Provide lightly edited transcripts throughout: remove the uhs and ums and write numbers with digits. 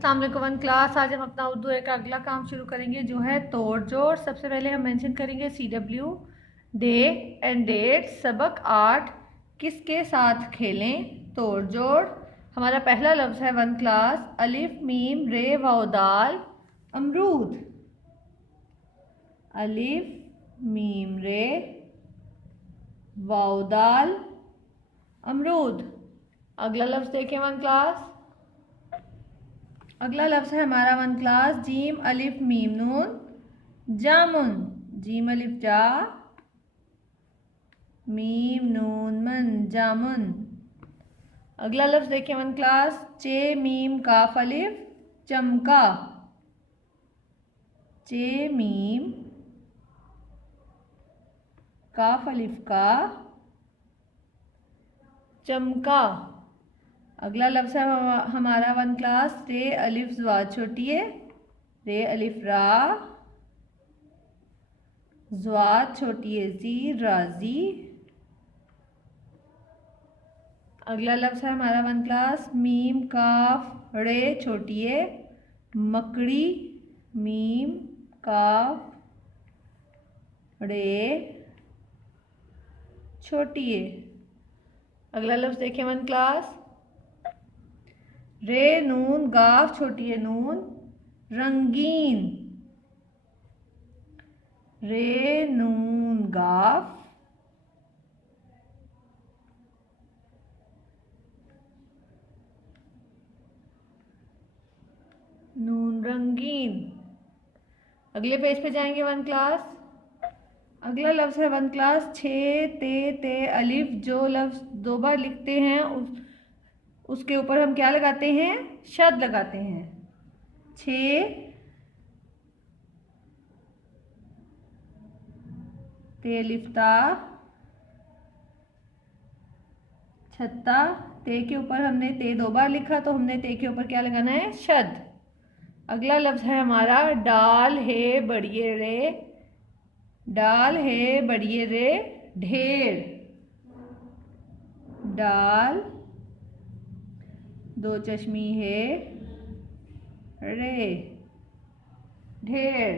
अस्सलाम वालेकुम one class. आज हम अपना उर्दू एक अगला काम शुरू करेंगे जो है तोड़ जोड़। सबसे पहले हम मेंशन करेंगे CW, डे एंड डेट, सबक 8, किसके साथ खेलें, तोड़ जोड़। हमारा पहला लफ्ज़ है वन क्लास, अलिफ मीम रे वाव दाल, अमरूद। अलिफ मीम रे वाव दाल, अमरूद। अगला लफ्ज़ देखें वन क्लास। अगला लफ्ज़ है हमारा वन क्लास, जीम अलिफ मीम नून, जामुन। जीम अलिफ जा, मीम नून मन, जामुन। अगला लफ्ज़ देखें वन क्लास, चे मीम काफ अलिफ, चमका। चे मीम काफ अलिफ का, चमका। अगला लफ्ज़ है हमारा वन क्लास, रे अलिफ ज़ा छोटी है, रे अलिफ रा, ज़्वाद छोटी है जी, राजी। अगला लफ्ज़ है हमारा वन क्लास, मीम काफ रे छोटी है, मकड़ी। मीम काफ रे छोटी है। अगला लफ्ज़ देखें वन क्लास, रे नून गाफ छोटी है नून, रंगीन। रे नून गाफ नून रंगीन। अगले पेज पे जाएंगे वन क्लास। अगला लफ्ज़ है वन क्लास, छे ते अलिफ। जो लफ्ज़ दो बार लिखते हैं उसके ऊपर हम क्या लगाते हैं, शद लगाते हैं। छे ते अलिफ ता, छत्ता। ते के ऊपर हमने ते दो बार लिखा तो हमने ते के ऊपर क्या लगाना है, शद। अगला लफ्ज़ है हमारा, डाल है बड़िए रे, डाल है बड़िए रे, ढेर। डाल दो चश्मी है रे, ढेर।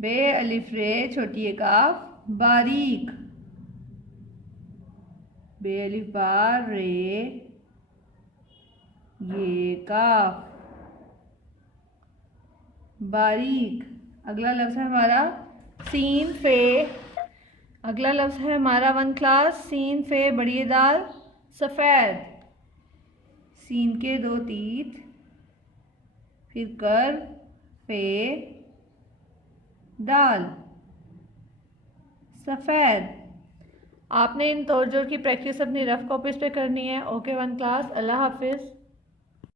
बे अलिफ रे छोटी है काफ, बारीक। बे अलिफ बार रे ये काफ, बारीक। अगला लफ्ज़ है हमारा सीन फे। अगला लफ्ज़ है हमारा वन क्लास, सीन फे बड़ी दाल, सफ़ेद। सीन के दो तीत, फिर कर पे दाल, सफ़ेद। आपने इन तोड़ जोड़ की प्रैक्टिस अपनी रफ कॉपीज़ पे करनी है। ओके वन क्लास, अल्लाह हाफिज़।